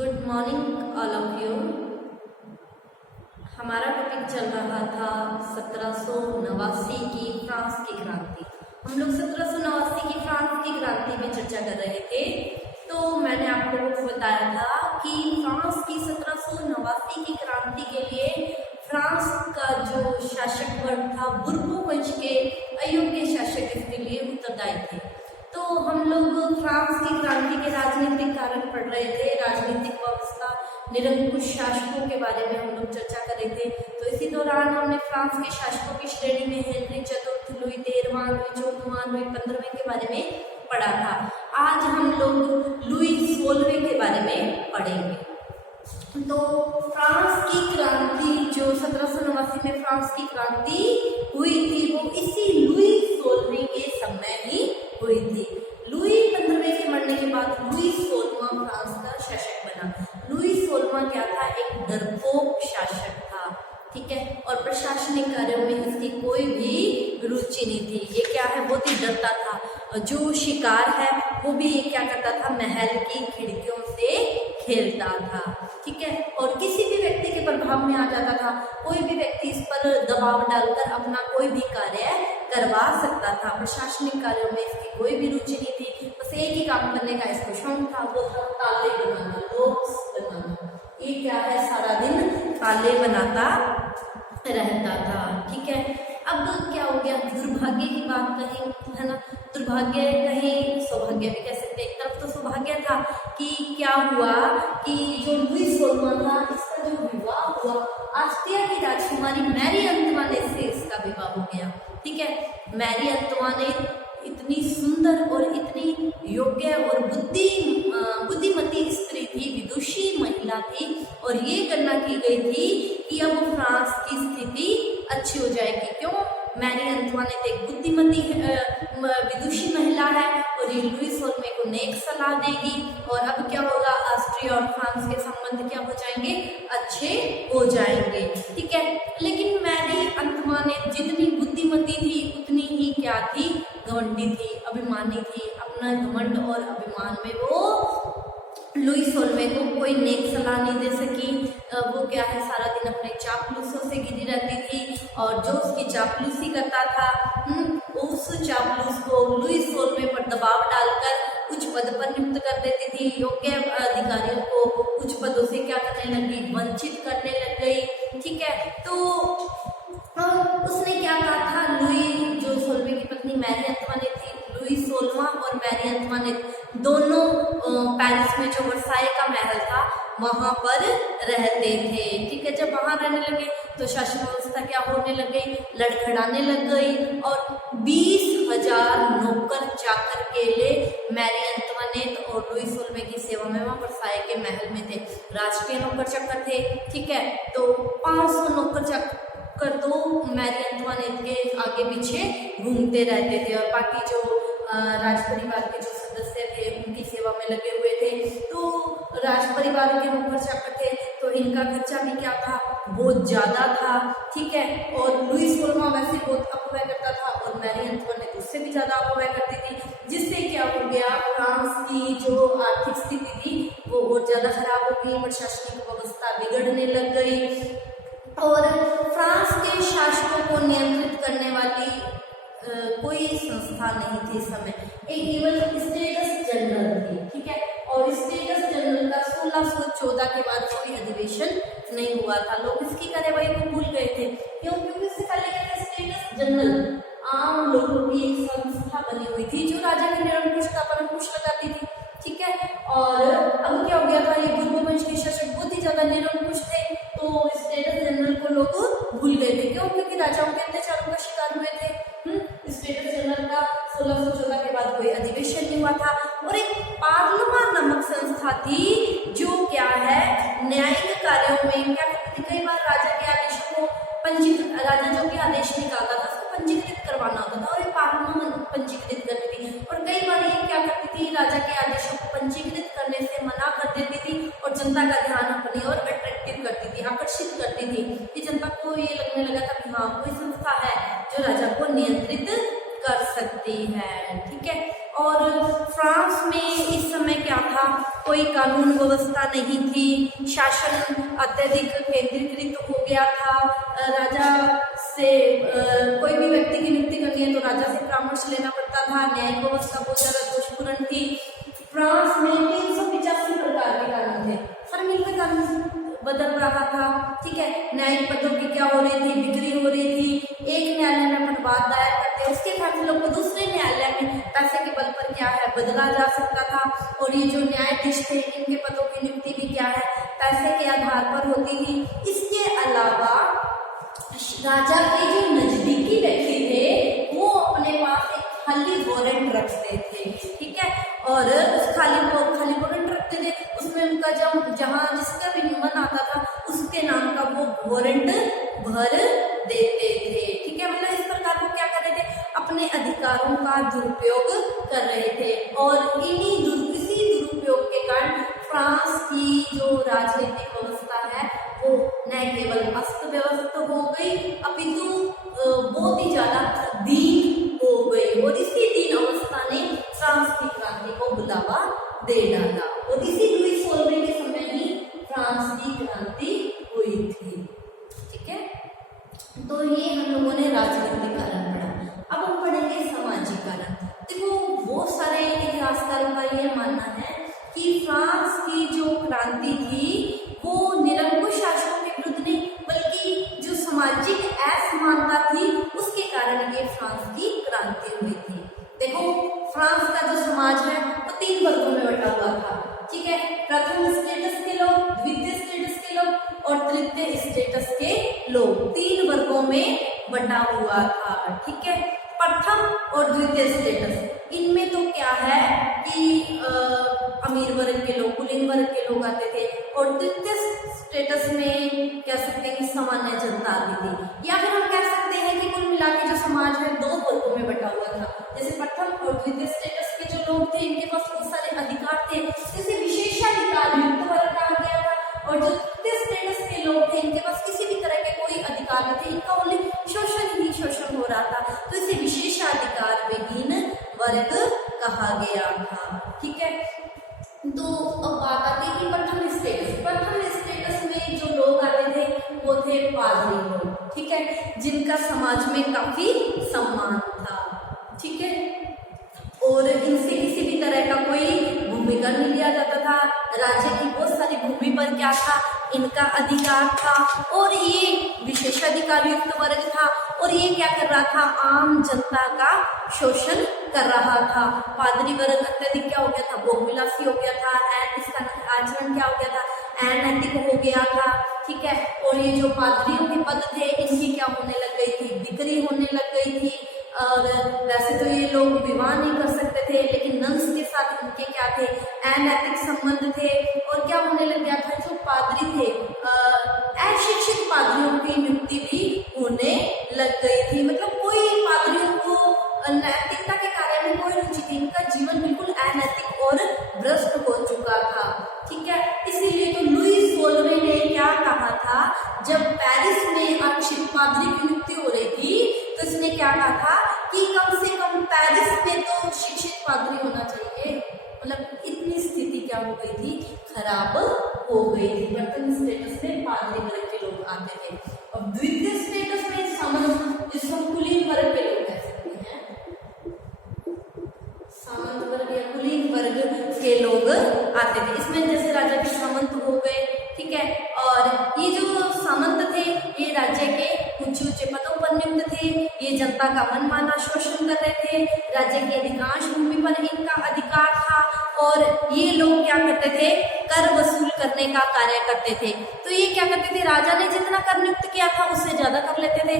Good morning all of you. हमारा topic चल रहा था 1789 की फ्रांस की क्रांति। हम लोग 1789 की फ्रांस की क्रांति में चर्चा कर रहे थे। तो मैंने आप लोगों को बताया था कि फ्रांस की 1789 की क्रांति के लिए फ्रांस का जो शासक वर्ग था बुर्बो वंश के अयोग्य शासक इसके लिए उत्तरदायी थे। तो हम लोग फ्रांस की क्रांति के राजनीतिक कारण पढ़ रहे थे, राजनीतिक व्यवस्था, निरंकुश शासकों के बारे में हम लोग चर्चा कर रहे थे। तो इसी दौरान हमने फ्रांस के शासकों की श्रेणी में हेनरी चतुर्थ, लुई 13वां, लुई 14वां, लुई 15वें के बारे में पढ़ा था। आज हम लोग लुई 16वें के बारे में पढ़ेंगे। तो फ्रांस की क्रांति जो 1789 में फ्रांस की क्रांति हुई थी वो इसी लुई 16वें के समय ही हुई थी। लुई 15वें के मरने के बाद लुई 16वां फ्रांस का शासक बना। लुई 16वां क्या था? एक डरपोक शासक था, ठीक है। और प्रशासनिक कार्यों में इसकी कोई भी रुचि नहीं थी। ये क्या है, बहुत ही डरता था। जो शिकार है वो भी ये क्या करता था, महल की खिड़कियों से खेलता था, ठीक है। और किसी भी व्यक्ति के प्रभाव में आ जाता था। कोई भी व्यक्ति इस पर दबाव डालकर अपना कोई भी कार्य करवा सकता था। प्रशासनिक कार्यों में इसकी कोई भी रुचि नहीं थी। बस एक ही काम करने का इसको शौक था, वो था ताले बनाना, लॉक्स बनाना। ये क्या है, सारा दिन ताले बनाता रहता था, ठीक है। अब क्या हो गया, दुर्भाग्य की बात कहें, है ना। दुर्भाग्य कहें, सौभाग्य भी कह सकते हैं। एक तरफ तो सौभाग्य था कि क्या हुआ कि जो लुई 16वां था इसका जो विवाह हुआ ऑस्ट्रिया की राजकुमारी मैरी अंतवानेट से इसका विवाह हो गया, ठीक है। मैरी अंतवानेट इतनी सुंदर और इतनी योग्य और बुद्धिमती स्त्री थी, विदुषी महिला थी। और ये गणना की गई थी कि अब फ्रांस की स्थिति अच्छी हो जाएगी। क्यों? मैरी अंतवानेट एक बुद्धिमती विदुषी महिला है और ये लुई 16वें को नेक सलाह देगी। और अब क्या होगा, ऑस्ट्रिया और फ्रांस के संबंध क्या हो जाएंगे, अच्छे हो जाएंगे, ठीक है। लेकिन मैरी अंतवानेट जितनी बुद्धिमती थी उतनी ही क्या थी, घमंडी थी, अभिमानी थी। अपना घमंड और अभिमान में वो लुई 16वें को कोई नेक सलाह नहीं दे सकी। वो क्या है, सारा दिन अपने चापलूसों से घिरी रहती थी। और जो उसकी चापलूसी करता था उस चापलूस को लुई 16वें पर दबाव डालकर उच्च पद पर नियुक्त कर देती थी। योग्य अधिकारियों को उच्च पदों से क्या करने लगी, वंचित करने लग गई, ठीक है। तो उसने क्या कहा था, लुई जो 16वें की पत्नी मैरी अंतवानेट थी, लुई 16वां और मैरी अंतवानेट दोनों पेरिस में जो वर्साई का महल था वहां पर रहते थे, ठीक है। जब वहां रहने लगे तो शासन व्यवस्था क्या होने लग गई, लड़खड़ाने लग गई। और 20,000 नौकर चाकर के लिए मैरी अंतवानेट और लुई 16वें की सेवा में वहां वर्साई के महल में थे। राजकीय नौकर चाकर थे, ठीक है। तो 500 नौकर चाकर तो मैरी अंतवानेट के आगे पीछे घूमते रहते थे और बाकी जो राज परिवार के जो सदस्य थे उनकी सेवा में लगे हुए थे। तो राज परिवार के नौकर चाकर थे तो इनका खर्चा भी क्या था, बहुत ज्यादा था, ठीक है। और लुई 16वां वैसे बहुत अपव्यय करता था और मैरी अंतवानेट उससे भी ज्यादा अपव्यय करती थी, जिससे क्या हो गया, फ्रांस की जो आर्थिक स्थिति थी वो और ज्यादा खराब हो गई। प्रशासनिक व्यवस्था बिगड़ने लग गई और फ्रांस के शासकों को नियंत्रित करने वाली कोई संस्था नहीं थी इस समय। एक केवल स्टेटस जनरल थी, ठीक है। और स्टेटस जनरल का 1614 के बाद कोई अधिवेशन नहीं हुआ था। लोग इसकी कार्यवाही को भूल गए थे। क्यों? क्योंकि इससे पहले क्या था, स्टेटस जनरल आम लोगों की एक संस्था बनी हुई थी जो राजा की निरंकुशता पर अंकुश लगाती थी, ठीक है। और अब क्या हो गया था, ये बुर्बो वंश के शासक बहुत ही ज्यादा निरंकुश थे तो स्टेटस जनरल को लोग भूल गए थे। क्यों? क्योंकि राजाओं के अत्याचारों का शिकार हुए थे। स्टेटस जनरल का 1614 के बाद कोई अधिवेशन नहीं हुआ था। और एक पार्लियामेंट नामक संस्था थी जो क्या है, न्यायिक कार्यों में क्या करती थी, कई बार राजा के आदेशों को राजा जो भी आदेश निकालता था उसको पंजीकृत करवाना होता था और ये पार्लियामेंट पंजीकृत करती थी। और कई बार ये क्या करती थी, राजा के आदेशों को पंजीकृत करने से मना कर देती थी और जनता का ध्यान अपनी ओर अट्रैक्टिव करती थी, आकर्षित करती थी कि जनता को ये लगने लगा था कि हाँ कोई संस्था है जो राजा को नियंत्रित कर सकती है, ठीक है। और फ्रांस में इस समय क्या था, कोई कानून व्यवस्था नहीं थी, शासन अत्यधिक केंद्रीकृत हो गया था। राजा से कोई भी व्यक्ति की नियुक्ति करनी है तो राजा से परामर्श लेना पड़ता था। न्यायिक व्यवस्था बहुत ज्यादा दोषपूर्ण थी। फ्रांस में 385 प्रकार के कानून थे, हर मिल में कानून बदल रहा था। ठीक है, न्यायिक पदों की क्या हो रही थी, बिक्री हो रही थी। एक न्यायालय में अपन बात दायर करते, उसके फैसलों को दूसरे न्यायालय में पैसे के बल पर क्या है बदला जा सकता था। और ये जो न्यायाधीश थे इनके पदों की नियुक्ति भी क्या है पैसे के आधार पर होती थी। इसके अलावा राजा के जो नजदीकी व्यक्ति थे वो अपने पास एक खाली वारंट रखते थे। ठीक है, और उस खाली वारंट रखते थे, उसमें उनका जब जहाँ जिसका भी मन आता था उसके नाम का वो वारंट भर देते थे। ठीक है, मतलब इस प्रकार वो क्या कर रहे थे, अपने अधिकारों का दुरुपयोग कर रहे थे। और इसी दुरुपयोग के कारण फ्रांस की जो राजनीतिक व्यवस्था है वो न केवल अस्त व्यस्त हो गई अपितु बहुत ही ज्यादा दीन हो गई। और इसी दीन अवस्था ने फ्रांस की क्रांति को बुलावा दे डाला। और इसी लुई 16वें के समय ही फ्रांस की क्रांति हुई थी। ठीक है, तो ये हम लोगों ने राजनीतिक कारण पढ़ा। अब हम पढ़ेंगे सामाजिक कारण। देखो बहुत सारे इतिहासकारों का यह मानना है कि फ्रांस की जो क्रांति थी वो निरंकुश शासकों के विरुद्ध नहीं बल्कि जो सामाजिक असमानता थी उसके कारण ये फ्रांस की क्रांति हुई थी। देखो फ्रांस का जो समाज है वो 3 वर्गों में बटा हुआ था। ठीक है, प्रथम स्टेटस के लोग, द्वितीय स्टेटस के लोग और तृतीय स्टेटस के लोग, 3 वर्गों में बटा हुआ था। ठीक है, प्रथम और द्वितीय स्टेटस, इनमें तो क्या है कि अमीर वर्ग के लोग, कुलीन वर्ग के लोग आते थे। और तृतीय स्टेटस में कह सकते हैं कि सामान्य जनता आती थी। या फिर हम कह सकते हैं कि कुल मिला के जो समाज है 2 वर्गों में बटा हुआ था। जैसे प्रथम और द्वितीय स्टेटस के जो लोग थे इनके पास बहुत सारे अधिकार थे, जैसे विशेषाधिकार युक्त वर्ग कहा गया था। और जो तृतीय स्टेटस के लोग थे इनके पास किसी भी तरह के कोई अधिकार नहीं थे, इनका ओनली शोषण ही शोषण हो रहा था, तो इसे विशेषाधिकार विहीन वर्ग कहा गया था। ठीक है, तो अब बात आती है कि प्रथम स्टेटस में जो लोग आते थे वो थे पादरी लोग। ठीक है, जिनका समाज में काफी सम्मान था। ठीक है, और इनसे किसी भी तरह का कोई भूमिकर नहीं लिया जाता था। राज्य की बहुत सारी भूमि पर क्या था, इनका अधिकार था। और ये विशेषाधिकार युक्त वर्ग था और ये क्या कर रहा था, आम जनता का शोषण कर रहा था। पादरी वर्ग अत्यधिक क्या हो गया था, भोगविलासी हो गया था। इसका आचरण क्या हो गया था, अनैतिक हो गया था। ठीक है, और ये जो पादरियों के पद थे इनकी क्या होने लग गई थी, बिक्री होने लग गई थी। और वैसे तो ये लोग विवाह नहीं कर सकते थे, लेकिन नंस के साथ इनके क्या थे, अनैतिक संबंध थे। और क्या होने लग गया था, जो पादरी थे अशिक्षित पादरियों की नियुक्ति भी होने लग गई थी। मतलब कोई पादरियों को नैतिकता के कार्य में कोई रुचि थी, इनका जीवन बिल्कुल अनैतिक और भ्रष्ट हो चुका था। ठीक है, इसीलिए तो लुई 16वें ने क्या कहा था, जब पेरिस में अशिक्षित पादरी की नियुक्ति हो रही थी तो इसने क्या कहा था कि कम से कम पेरिस में तो शिक्षित पादरी होना चाहिए। मतलब इतनी स्थिति क्या हो गई थी, खराब हो गई थी। प्रथम स्टेटस में पादरी वर्ग के लोग आते थे और द्वितीय स्टेटस में सामंत, जिसको कुलीन वर्ग के लोग कह सकते हैं, सामंत वर्ग या कुलीन वर्ग के लोग आते थे। इसमें जैसे राजा के सामंत हो गए। ठीक है, और ये जो सामंत थे ये राज्य के ऊंचे ऊंचे पदों पर नियुक्त थे। ये जनता का मनमाना शोषण कर रहे थे। राज्य की अधिकांश भूमि पर इनका अधिकार था और ये लोग क्या करते थे, कर वसूल करने का कार्य करते थे। तो ये क्या करते थे, राजा ने जितना कर नियुक्त किया था उससे ज्यादा कर लेते थे,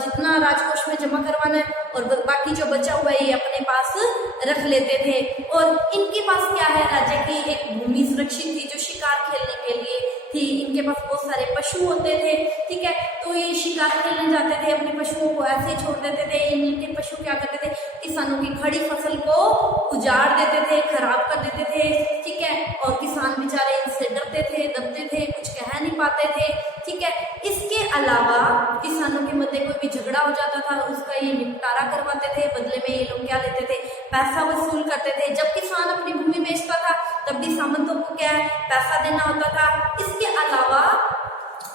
जितना राजकोष में जमा करवाना है, और बाकी जो बचा हुआ है ये अपने पास रख लेते थे। और इनके पास क्या है, राज्य की एक भूमि सुरक्षित थी जो शिकार खेलने के लिए थी। इनके पास बहुत सारे पशु होते थे। ठीक है, तो ये शिकार खेलने जाते थे, अपने पशुओं को ऐसे छोड़ देते थे। इनके पशु क्या करते थे, किसानों की खड़ी फसल को उजाड़ देते थे, खराब कर देते थे। ठीक है, और किसान बेचारे इनसे डरते थे, दबते थे, कुछ कह नहीं पाते थे। ठीक है, इसके अलावा किसानों के मध्य कोई भी झगड़ा हो जाता था उसका ये निपटारा करवाते थे। बदले में ये लोग क्या देते थे, पैसा वसूल करते थे। जब किसान अपनी भूमि बेचता था तब भी सामंतों को क्या है, पैसा देना होता था। इसके अलावा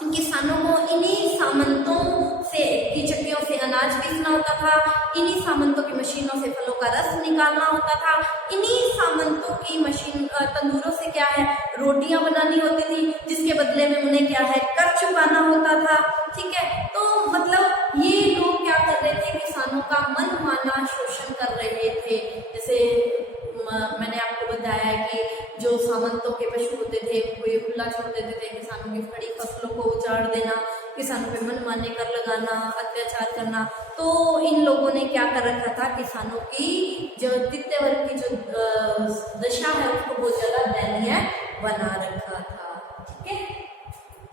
किसानों को इन्हीं सामंतों से की चक्कियों से अनाज बेचना होता था, इन्हीं सामंतों की मशीनों से फलों का रस निकालना होता था, इन्हीं सामंतों की मशीन तंदूरों से क्या है, रोटियां बनानी होती थी, जिसके बदले में उन्हें क्या है, कर चुकाना होता था। ठीक है, तो मतलब ये लोग क्या कर रहे थे, किसानों का मनमाना शोषण कर रहे थे। जैसे मैंने आपको बताया है कि जो सामंतों के पशु होते थे वो ये खुला छोड़ देते थे, किसानों की खड़ी फसलों को उजाड़ देना, किसानों पे मनमाने कर लगाना, अत्याचार करना। तो इन लोगों ने क्या कर रखा था, किसानों की जो द्वितीय वर्ग की जो दशा है उसको बहुत ज्यादा दयनीय बना रखा था। ठीक है,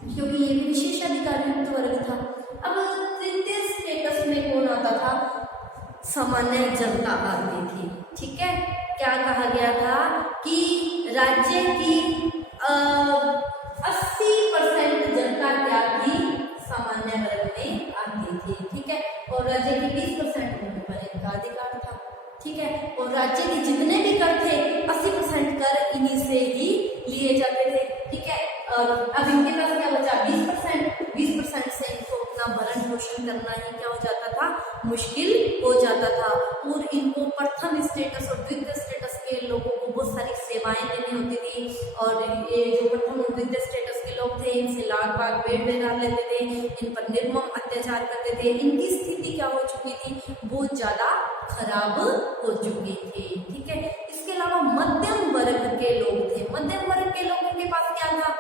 क्योंकि ये विशेषाधिकार युक्त वर्ग था। अब तृतीय स्टेटस में कौन आता था, सामान्य जनता आती थी। ठीक है, क्या कहा गया था कि राज्य की 80% जनता क्या थी, सामान्य वर्ग में आती थी। ठीक है, और राज्य की 20% होने पर इनका अधिकार था। ठीक है, और राज्य के जितने भी कर थे 80% कर इन्हीं से ही लिए जाते थे। ठीक है, और अब इनके पास क्या बचा, 20% से इनको अपना भरण पोषण करना ही क्या हो जाता था, मुश्किल हो जाता था। और इनको प्रथम स्टेटस और द्वितीय स्टेटस के लोगों को बहुत सारी सेवाएं देनी होती थी, और ये जो प्रथम और द्वितीय स्टेटस के लोग थे इनसे लाख बाग बेड़ बेगार लेते थे, इन पर निर्मम अत्याचार करते थे। इनकी स्थिति क्या हो चुकी थी, बहुत ज्यादा खराब हो चुकी थी। ठीक है, इसके अलावा मध्यम वर्ग के लोग थे। मध्यम वर्ग के लोगों के पास क्या था,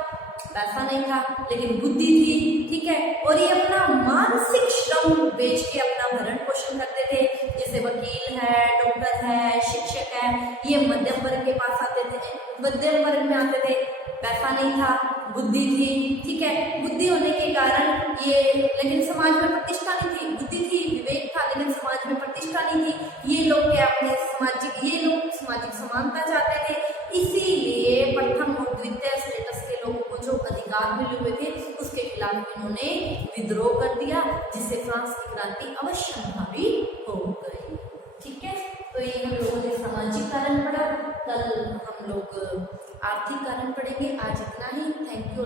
पैसा नहीं था लेकिन बुद्धि थी। ठीक है, और ये अपना मानसिक श्रम बेच के अपना भरण पोषण करते थे। जैसे वकील है, डॉक्टर है, शिक्षक है, ये मध्यम वर्ग के पास आते थे, मध्यम वर्ग में आते थे। पैसा नहीं था, बुद्धि थी। ठीक है, बुद्धि होने के कारण ये, लेकिन समाज में प्रतिष्ठा नहीं थी। बुद्धि थी, विवेक था, लेकिन समाज में प्रतिष्ठा नहीं थी। ये लोग क्या अपने सामाजिक समानता चाहते थे। इसीलिए प्रथम और द्वितीय स्टेटस के लोगों को जो अधिकार मिले हुए थे उसके खिलाफ इन्होंने विद्रोह कर दिया, जिससे फ्रांस की क्रांति अवश्यंभावी हो गई। ठीक है, तो ये हम लोगों ने सामाजिक कारण पढ़ा, कल हम लोग आर्थिक कारण पढ़ेंगे। आज इतना ही। Thank you.